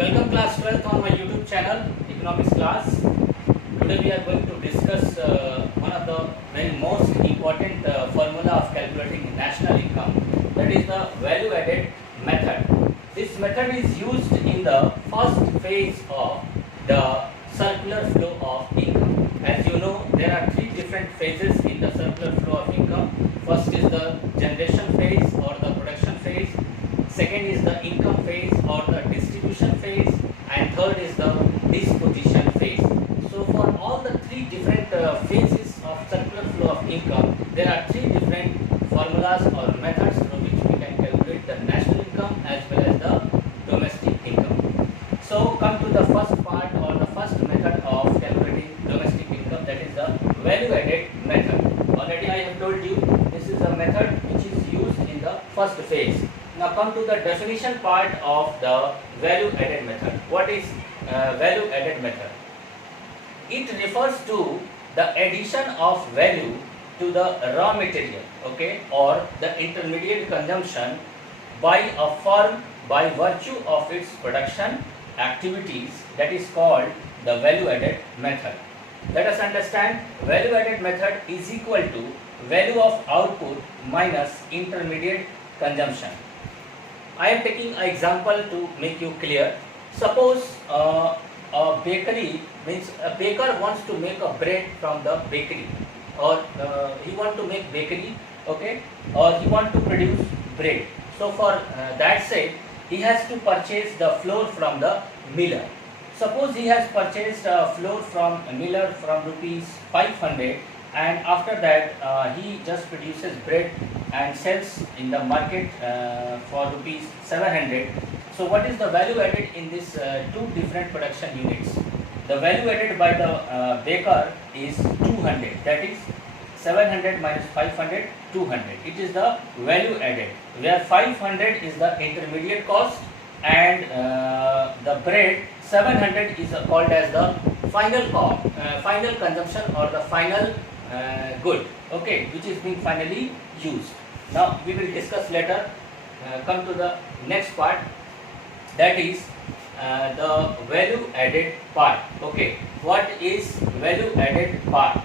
Welcome class 12th on my YouTube channel, Economics class. Today we are going to discuss one of the very most important formula of calculating national income, that is the value added method. This method is used in the first phase of the circular flow of income. As you know, there are three different phases in the circular flow of income. First is the generation phase or the production phase. Second is the income phase or the distribution phase, and third is the disposition phase. So for all the three different phases of circular flow of income, there are three different formulas or methods through which we can calculate the national income as well as the domestic income. So come to the first part or the first method of calculating domestic income, that is the value added method. Already I have told you this is a method which is used in the first phase. Now come to the definition part of the value added method. What is value added method? It refers to the addition of value to the raw material, okay, or the intermediate consumption by a firm by virtue of its production activities, that is called the value added method. Let us understand, value added method is equal to value of output minus intermediate consumption. I am taking an example to make you clear. Suppose a bakery, means a baker wants to make a bread from the bakery, or he want to make bakery, okay, or he want to produce bread. So for that sake, he has to purchase the flour from the miller. Suppose he has purchased flour from a miller from rupees 500, and after that he just produces bread and sells in the market for rupees 700. So what is the value added in this two different production units? The value added by the baker is 200, that is 700 minus 500, 200. It is the value added, where 500 is the intermediate cost and the bread 700 is called as the final cost, final consumption or the final good, okay, which is being finally used. Now we will discuss later. Come to the next part, that is the value added part. Okay, what is value added part,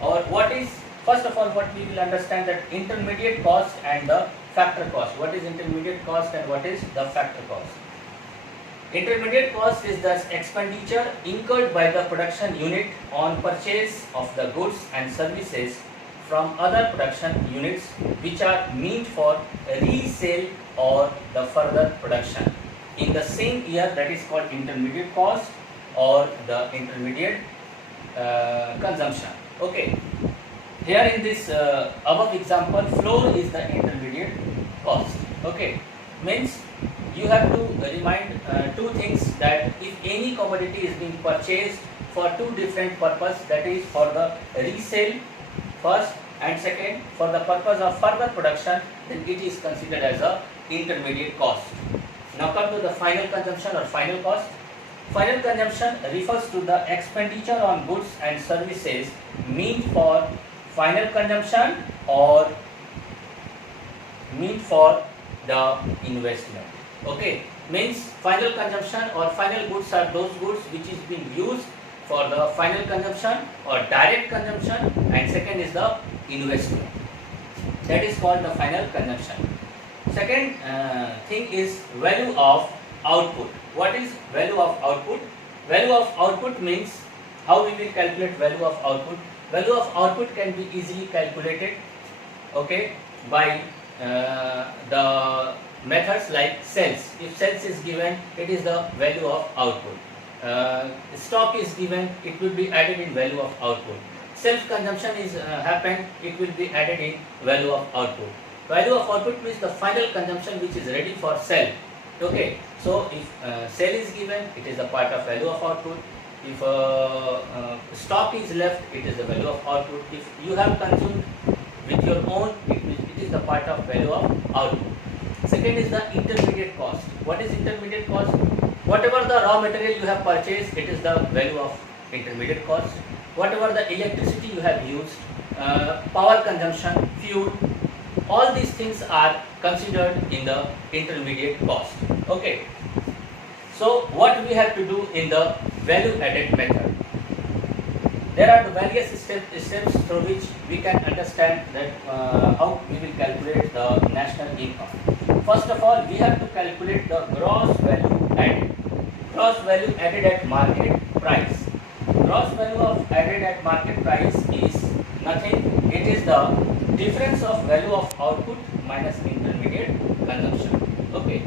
or what is, first of all, what we will understand that intermediate cost and the factor cost. What is intermediate cost and what is the factor cost? Intermediate cost is the expenditure incurred by the production unit on purchase of the goods and services from other production units which are meant for resale or the further production in the same year, that is called intermediate cost or the intermediate consumption. Okay, here in this above example, flour is the intermediate cost. Okay, means you have to remind two things, that if any commodity is being purchased for two different purposes, that is for the resale first, and second for the purpose of further production, then it is considered as a intermediate cost. Now come to the final consumption or final cost. Final consumption refers to the expenditure on goods and services meant for final consumption or meant for the investment. Okay, means final consumption or final goods are those goods which is being used for the final consumption or direct consumption, and second is the investment, that is called the final consumption. Second thing is value of output. What is value of output? Value of output means how we will calculate value of output. Value of output can be easily calculated, okay, by the methods like sales. If sales is given, it is the value of output. Stock is given, it will be added in value of output. Self consumption is happened, it will be added in value of output. Value of output means the final consumption which is ready for sale. Okay, so if sale is given, it is a part of value of output. If stock is left, it is the value of output. If you have consumed with your own, it is the part of value of output. Second is the intermediate cost. What is intermediate cost? Whatever the raw material you have purchased, it is the value of intermediate cost. Whatever the electricity you have used, power consumption, fuel, all these things are considered in the intermediate cost. Okay, So what we have to do in the value added method? There are the various steps through which we can understand that how we will calculate the national income. First of all, we have to calculate the gross value added. Gross value added at market price. Gross value of added at market price is nothing. It is the difference of value of output minus intermediate consumption. Okay.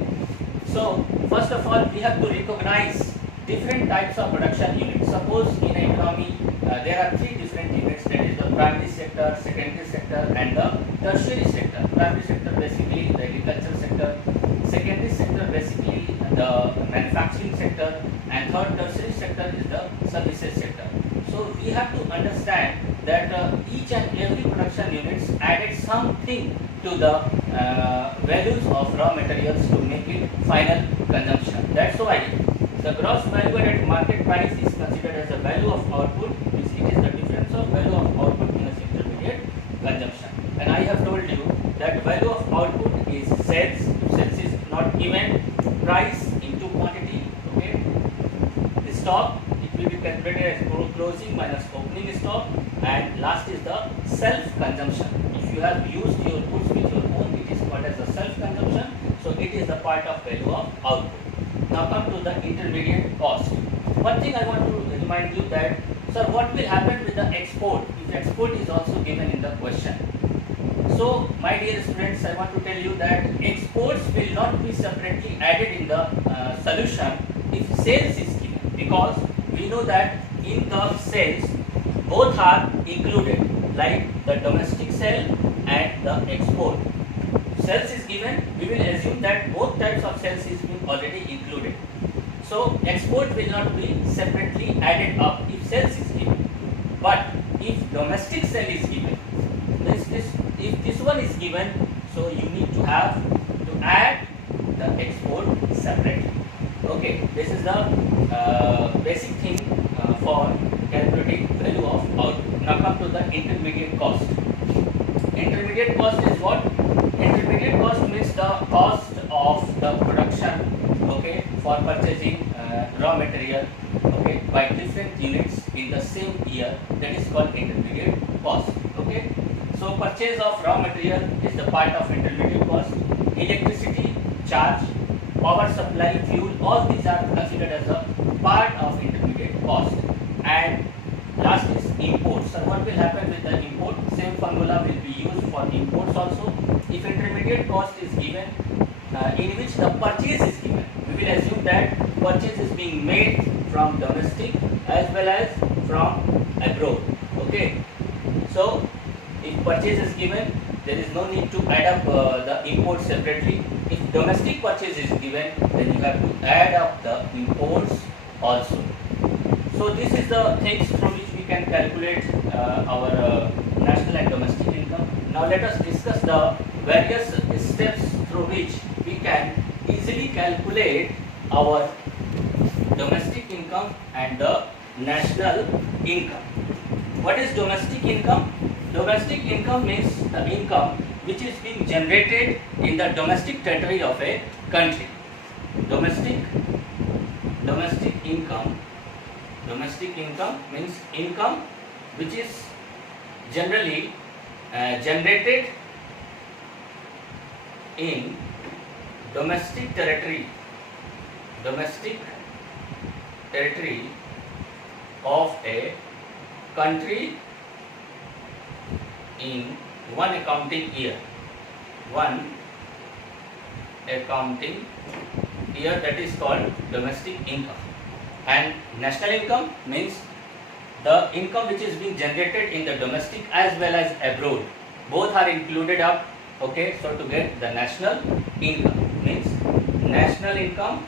So first of all, we have to recognize different types of production units. Suppose in an economy there are three different units, that is the primary sector, secondary sector and the tertiary sector. Primary sector basically the agricultural sector, secondary sector basically the manufacturing sector, and third tertiary sector is the services sector. So we have to understand that each and every production units added something to the values of raw materials to make it final consumption. That's why the gross value added market price is considered as the value of output, which it is the difference of value of output minus intermediate consumption. And I have told you that value of output is sales. If sales is not given, price into quantity. Okay. The stock, it will be calculated as closing minus opening stock, and last is the self consumption. If you have used your goods with your own, it is called as the self consumption. So it is the part of value of output. Now come to the intermediate cost. One thing I want to remind you that, sir, what will happen with the export if export is also given in the question? So my dear students, I want to tell you that exports will not be separately added in the solution if sales is given, because we know that in the sales both are included, like the domestic sale and the export. Sales is given, we will assume that both types of sales is being already included. So export will not be separately added up if sales is given. But if domestic sale is given, if this one is given, so you need to have to add the export separately. Okay, this is the basic thing for calculating value of output. Now come to the intermediate cost. Intermediate cost is what? Intermediate cost means the cost of the production, okay, for purchasing raw material, okay, by different units in the same year. That is called intermediate cost. Okay, so purchase of raw material is the part of intermediate cost. Electricity charge, power supply, fuel, all these are considered as a part of intermediate cost. And last is imports. So what will happen with the import? Same formula will be used for imports also. If intermediate cost is given in which the purchase is given, we will assume that purchase is being made from domestic as well as from abroad. Okay. So if purchase is given, there is no need to add up the import separately. If domestic purchase is given, then you have to add up the imports also. So this is the things through which we can calculate our national and domestic income. Now let us discuss the various steps through which we can easily calculate our domestic income and the national income. What is domestic income? Domestic income means the income which is being generated in the domestic territory of a country. Domestic income means income which is generally generated in domestic territory of a country in one accounting year. That is called domestic income. And national income means the income which is being generated in the domestic as well as abroad. Both are included up. Okay, so to get the national income means national income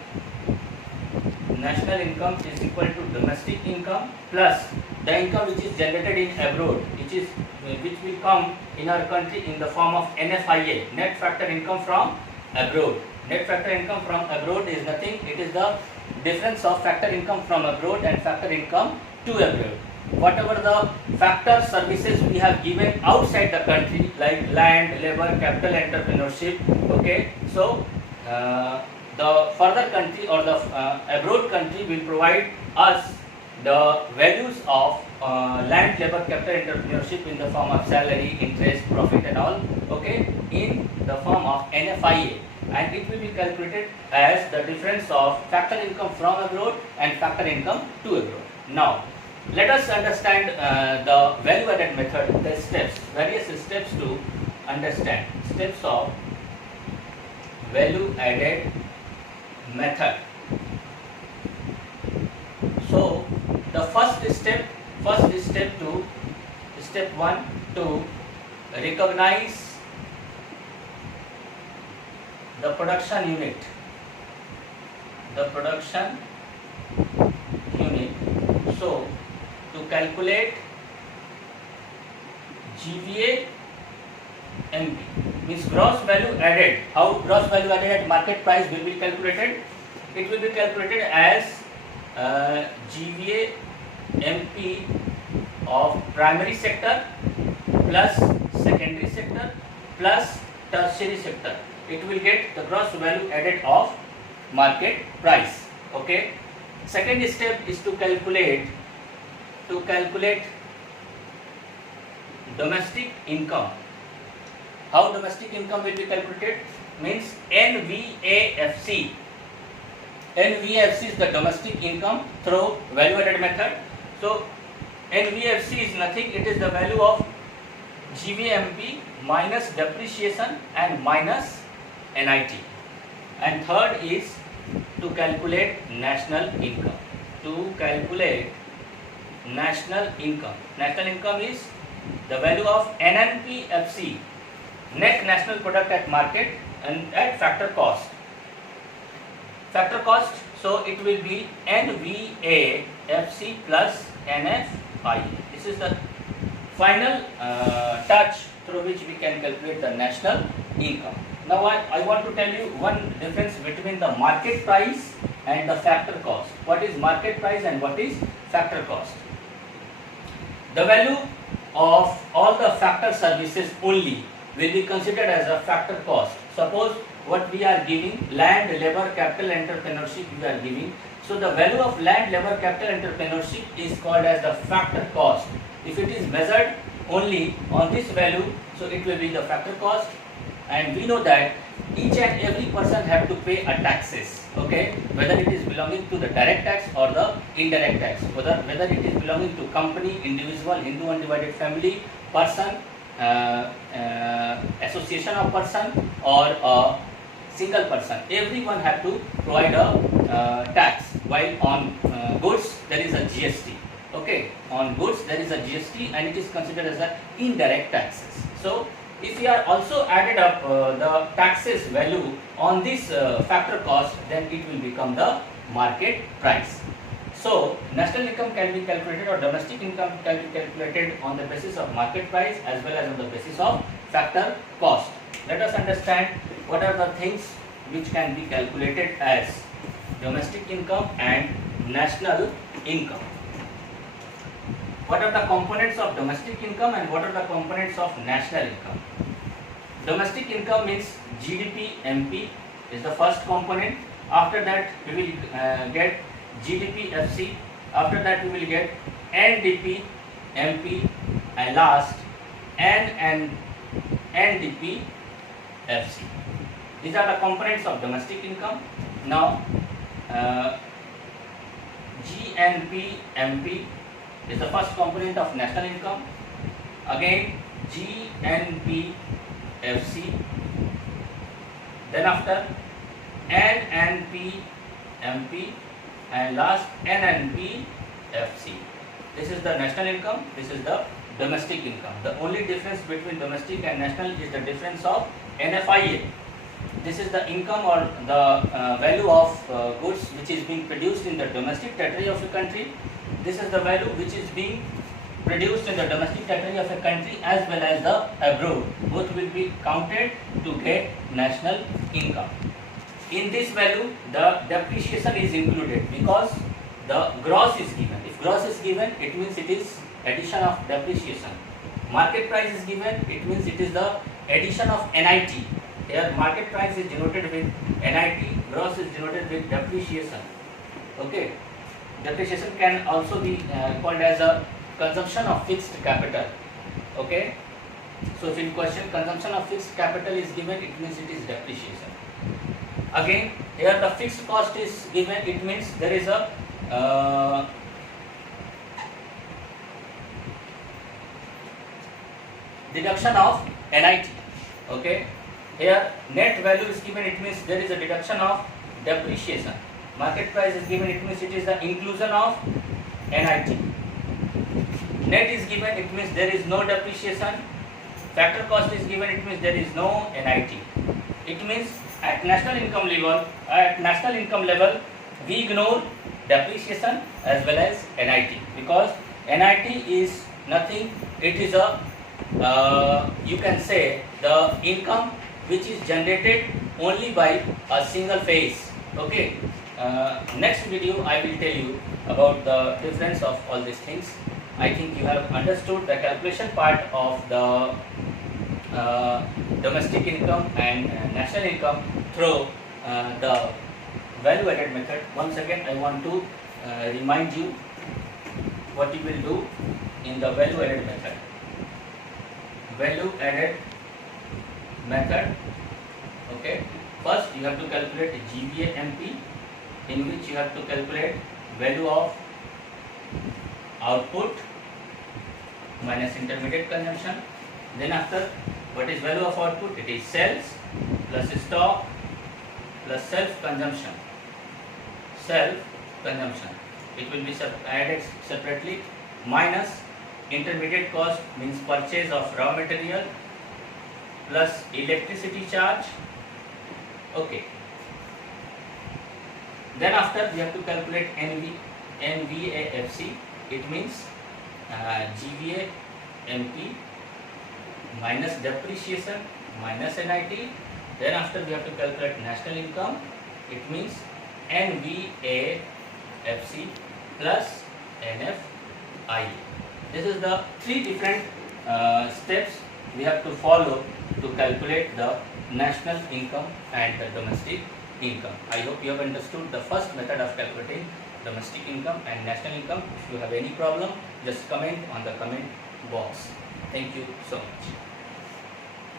is equal to domestic income plus the income which is generated in abroad, which will come in our country in the form of NFIA, net factor income from abroad. Net factor income from abroad is nothing, it is the difference of factor income from abroad and factor income to abroad. Whatever the factor services we have given outside the country, like land, labor, capital, entrepreneurship, okay, so the further country or the abroad country will provide us the values of land, labor, capital, entrepreneurship in the form of salary, interest, profit and all, okay, in the form of NFIA, and it will be calculated as the difference of factor income from abroad and factor income to abroad. Now, let us understand the value added method, the steps, various steps to understand, steps of value added method. So the first step to step 1 to recognize the production unit, so to calculate GVA MP means gross value added. How gross value added at market price will be calculated? It will be calculated as GVA MP of primary sector plus secondary sector plus tertiary sector. It will get the gross value added of market price. Okay. Second step is to calculate domestic income. How domestic income will be calculated? Means NVAFC. NVAFC is the domestic income through value added method. So NVAFC is nothing, it is the value of GVMP minus depreciation and minus NIT. And third is to calculate national income. National income is the value of NNPFC, net national product at market and at factor cost. So it will be NVAFC plus NFI. This is the final touch through which we can calculate the national income. Now I want to tell you one difference between the market price and the factor cost. What is market price and what is factor cost? The value of all the factor services only will be considered as a factor cost. Suppose what we are giving, land, labor, capital, entrepreneurship we are giving. So the value of land, labor, capital, entrepreneurship is called as the factor cost. If it is measured only on this value, so it will be the factor cost. And we know that each and every person have to pay a taxes, okay, whether it is belonging to the direct tax or the indirect tax, whether it is belonging to company, individual, Hindu undivided family, person, association of person or a single person. Everyone have to provide a tax, while on goods there is a GST, okay, on goods there is a GST and it is considered as a indirect taxes. So if we are also added up the taxes value on this factor cost, then it will become the market price. So national income can be calculated or domestic income can be calculated on the basis of market price as well as on the basis of factor cost. Let us understand what are the things which can be calculated as domestic income and national income. What are the components of domestic income and what are the components of national income? Domestic income means GDP MP is the first component. After that we will get GDP FC. After that we will get NDP MP and last NDP FC. These are the components of domestic income. Now GNP MP is the first component of national income. Again GNP FC, then after NNP MP and last NNP FC. This is the national income, this is the domestic income. The only difference between domestic and national is the difference of NFIA. This is the income or the value of goods which is being produced in the domestic territory of a country. This is the value which is being produced in the domestic territory of a country as well as the abroad. Both will be counted to get national income. In this value, the depreciation is included because the gross is given. If gross is given, it means it is addition of depreciation. Market price is given, it means it is the addition of NIT. Here market price is denoted with NIT, gross is denoted with depreciation. Okay, depreciation can also be called as a consumption of fixed capital. Okay, so if in question consumption of fixed capital is given, it means it is depreciation. Again, here the fixed cost is given, it means there is a deduction of NIT. Okay, here net value is given, it means there is a deduction of depreciation. Market price is given, it means it is the inclusion of NIT. Net is given, it means there is no depreciation. Factor cost is given, it means there is no NIT. It means at national income level, we ignore depreciation as well as NIT, because NIT is nothing. It is a you can say the income which is generated only by a single phase. Okay. Next video I will tell you about the difference of all these things. I think you have understood the calculation part of the domestic income and national income through the value added method. Once again I want to remind you what you will do in the value added method. Value added method. Okay, first you have to calculate GVA MP, in which you have to calculate value of output minus intermediate consumption. Then after, what is value of output? It is sales plus stock plus self consumption. Self consumption, it will be added separately, minus intermediate cost means purchase of raw material plus electricity charge. Okay. Then after we have to calculate NVAFC. It means GVA MP minus depreciation minus NIT. Then after we have to calculate national income. It means NVAFC plus NFI. This is the three different steps we have to follow to calculate the national income and the domestic income. I hope you have understood the first method of calculating domestic income and national income. If you have any problem, just comment on the comment box. Thank you so much.